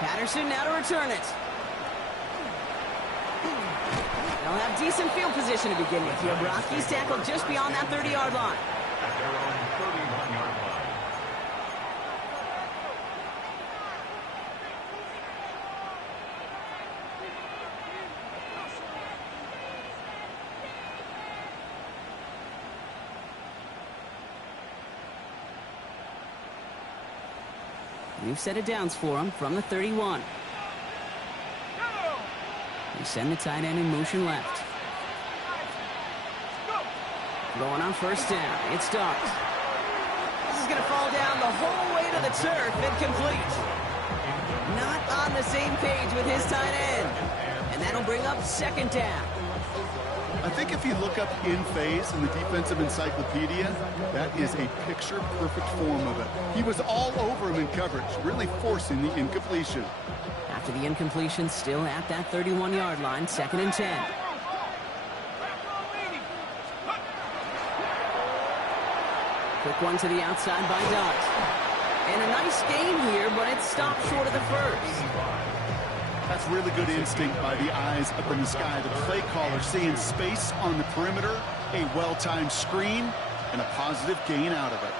Patterson now to return it. They'll have decent field position to begin with here. Brock, he's tackled just beyond that 30-yard line. At their own 31-yard line. We've set it downs for him from the 31. They send the tight end in motion left. Going on first down. It starts. This is going to fall down the whole way to the turf. Incomplete. Not on the same page with his tight end. And that'll bring up 2nd down. I think if you look up in phase in the defensive encyclopedia, that is a picture-perfect form of it. He was all over him in coverage, really forcing the incompletion. After the incompletion, still at that 31-yard line, 2nd and 10. Quick one to the outside by Dot. And a nice gain here, but it's stopped short of the first. That's really good instinct by the eyes up in the sky. The play caller seeing space on the perimeter, a well-timed screen, and a positive gain out of it.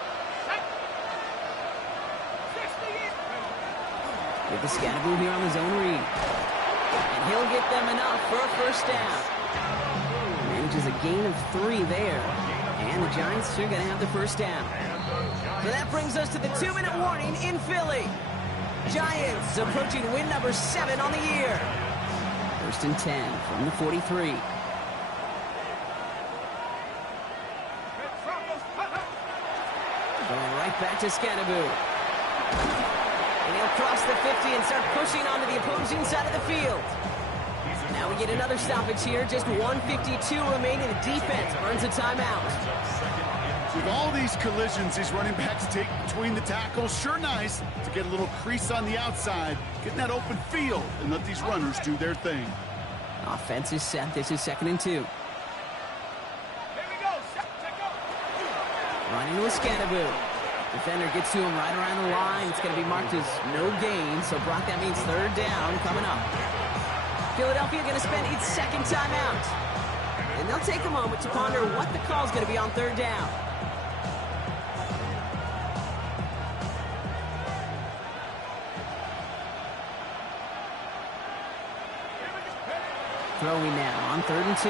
With the Scatterboo here on the zone read. And he'll get them enough for a first down. Manages a gain of 3 there. And the Giants are going to have the first down. So that brings us to the 2-minute warning in Philly. Giants approaching win number 7 on the year. 1st and 10 from the 43. Going right back to Scatterboo. And he'll cross the 50 and start pushing onto the opposing side of the field. Now we get another stoppage here. Just 1:52 remaining. The defense earns a timeout. With all these collisions these running backs take between the tackles, sure nice to get a little crease on the outside, get in that open field, and let these runners do their thing. Offense is set. This is 2nd and 2. Here we go. Running with Scatterboo. Defender gets to him right around the line. It's going to be marked as no gain. So, Brock, that means 3rd down coming up. Philadelphia going to spend its 2nd timeout. And they'll take a moment to ponder what the call is going to be on 3rd down. Throwing now on 3rd and 2.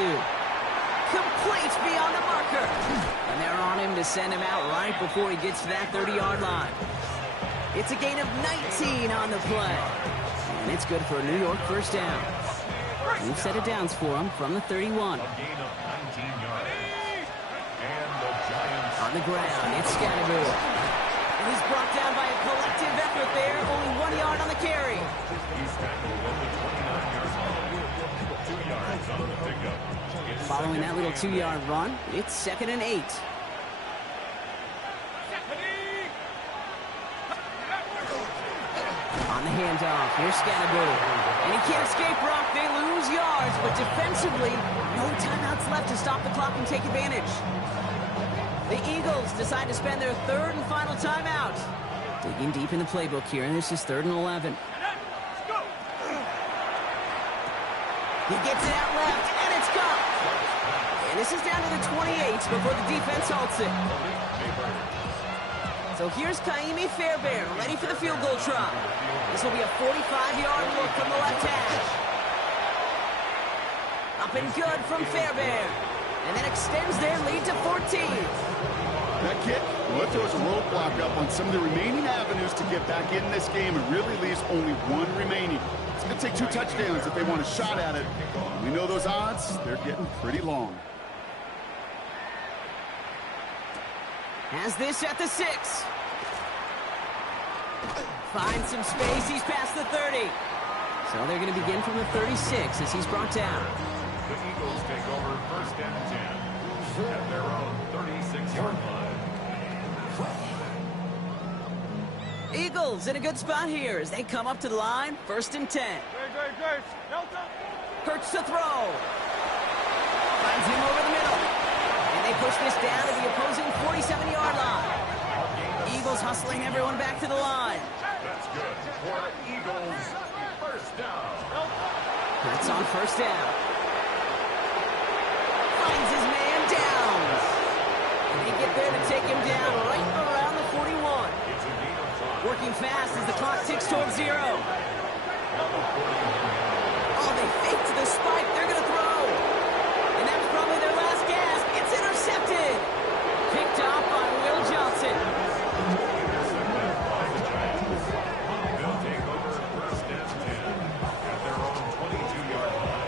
Complete beyond the marker. And they're on him to send him out right before he gets to that 30-yard line. It's a gain of 19 on the play. And it's good for a New York first down. We've set it downs for him from the 31. A gain of 19 yards. And the Giants On the ground, it's Scatterboo. And he's brought down by a collective effort there. Only 1 yard on the carry. He's tackled at the 29-yard line. 2 yards on the pickup. It's Following that little 2 2-yard run, it's 2nd and 8. On the handoff, here's Scatterboo. And he can't escape, Brock. They lose yards, but defensively, no timeouts left to stop the clock and take advantage. The Eagles decide to spend their 3rd and final timeout. Digging deep in the playbook here, and this is 3rd and 11. He gets it out left, and it's gone. And And this is down to the 28 before the defense halts it. So here's Kaimi Fairbairn, ready for the field goal try. This will be a 45-yard look from the left hash. Up and good from Fairbairn. And then extends their lead to 14. That kick, well, it throws a roadblock up on some of the remaining avenues to get back in this game and really leaves only one remaining. It's going to take 2 touchdowns if they want a shot at it. We know those odds, they're getting pretty long. Has this at the 6. Finds some space, he's past the 30. So they're going to begin from the 36 as he's brought down. The Eagles take over first and 10 at their own 36-yard line. Eagles in a good spot here as they come up to the line, first and 10. Hurts to throw. Finds him over the middle. And they push this down to the opposing 47-yard line. Eagles hustling everyone back to the line. That's good for Eagles. First down. That's on first down. Finds his man down. And they get there to take him down right around the 41. Working fast as the clock ticks towards 0. Oh, they faked the spike. They're going to throw. And that's probably their last gasp. It's intercepted. Picked off by Will Johnson. They'll take over first and 10 at their own 22-yard line.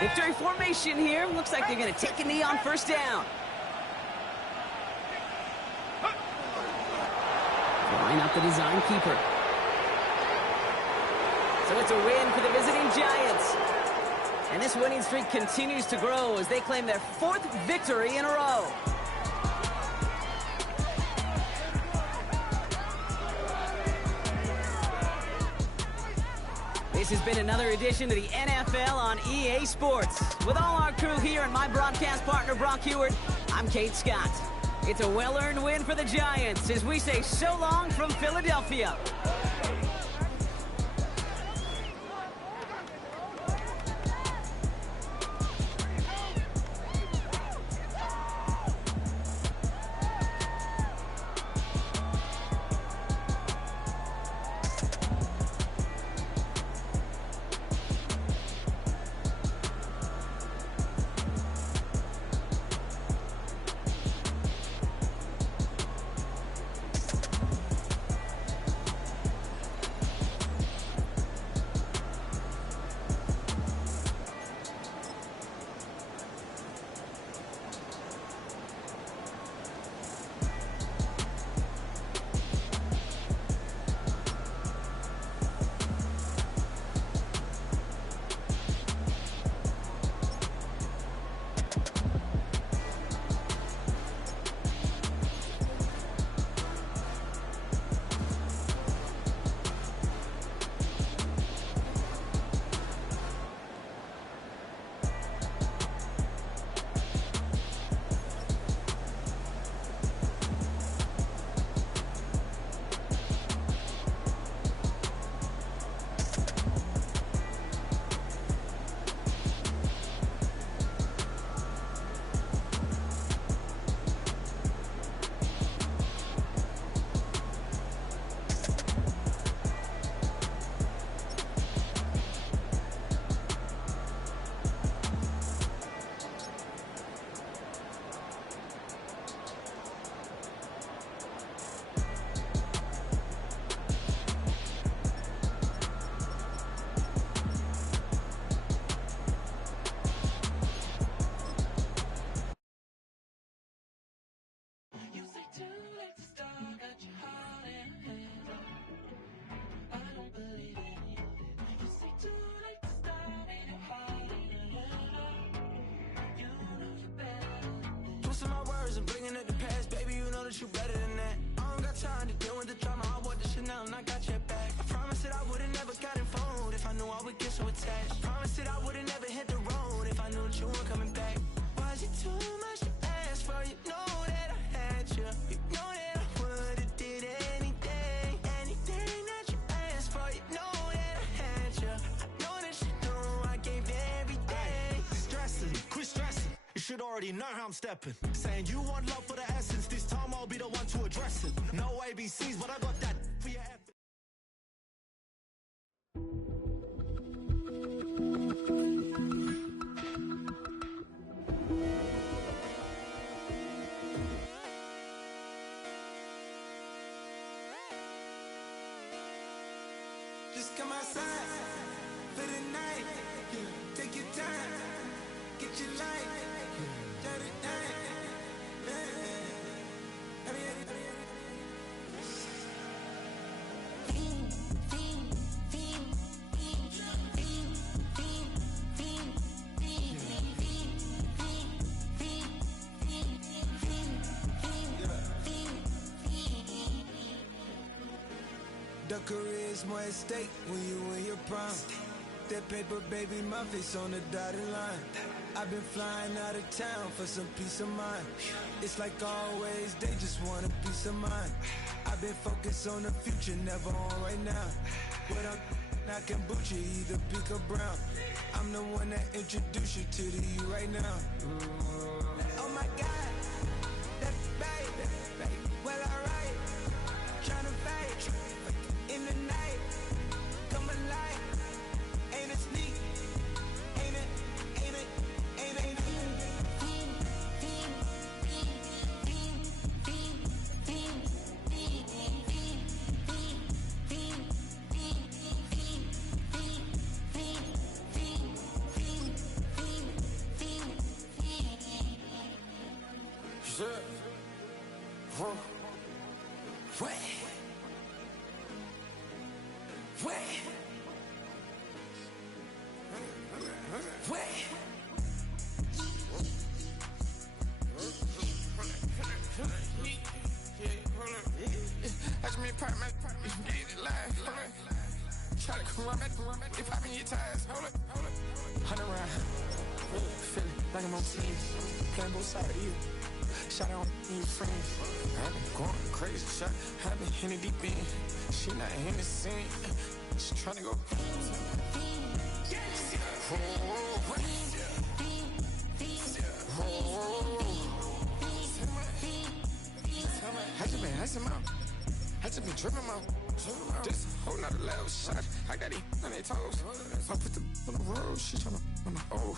Victory formation here. Looks like they're going to take a knee on first down. Line up the design keeper. So it's a win for the visiting Giants. And this winning streak continues to grow as they claim their 4th victory in a row. This has been another edition of the NFL on EA Sports. With all our crew here and my broadcast partner, Brock Heward, I'm Kate Scott. It's a well-earned win for the Giants as we say so long from Philadelphia. Twisting my words and bringing it to pass, baby, you know that you better than that. I don't got time to deal with the drama, I want the Chanel and I got your back. I promised that I would've never gotten phoned if I knew I would get so attached. I promised that I would've never hit the road if I knew that you weren't coming back. Was it too much to ask for? You know that I had you. You know that I would've did anything. should already know how I'm stepping. Saying you want love for the essence, this time I'll be the one to address it. No ABCs, but I got that for your effort. Just come outside for the night. Take your time, get your light. Let it The career's more at stake when you in your prime. That paper, baby, my face on the dotted line. I've been flying out of town for some peace of mind. It's like always, they just want a peace of mind. I've been focused on the future, never on right now. What I'm not kombucha, either pink or brown. I'm the one that introduced you to the you right now. Oh my God, that baby, well alright, tryna fight. In the night, come alive. Ain't it sneak? Ain't it? Ain't it? Ain't it? Ain't it? Shot on your friends. I've been going crazy. Shot, I've been hitting deep in. She not in the scene. She tryna go. I just been tripping out. This whole nother level shot. I got it on their toes. I put the on the road. She tryna. Oh,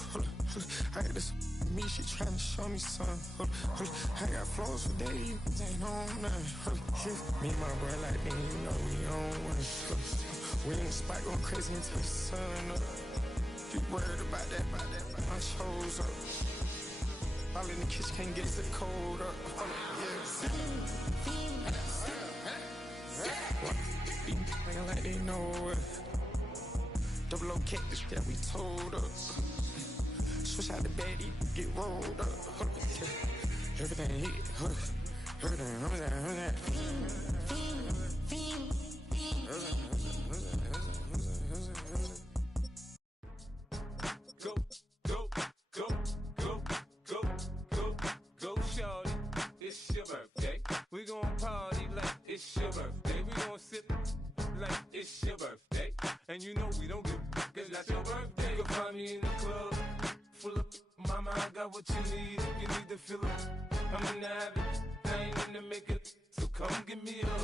I got this. Me, she tryna show me something. I got flows for days, ain't on nothing. Me and my bro like me, you know we on one. We in the spot going crazy until the sun up. You worried about that, my shows up. All in the kitchen can't get the cold up. Nigga like they know it. Double O cactus that we told up. Switch out the baddie, get rolled up. Everything hit, everything, Go, go, go, go, go, go, go, shorty. It's your birthday. We gon' party like it's your birthday. We gon' sip like it's your birthday. And you know we don't give cause that's your birthday. You can find me in the club. Full up, mama, I got what you need. If you need to fill up, I'm in the habit. I ain't in the make it, so come give me a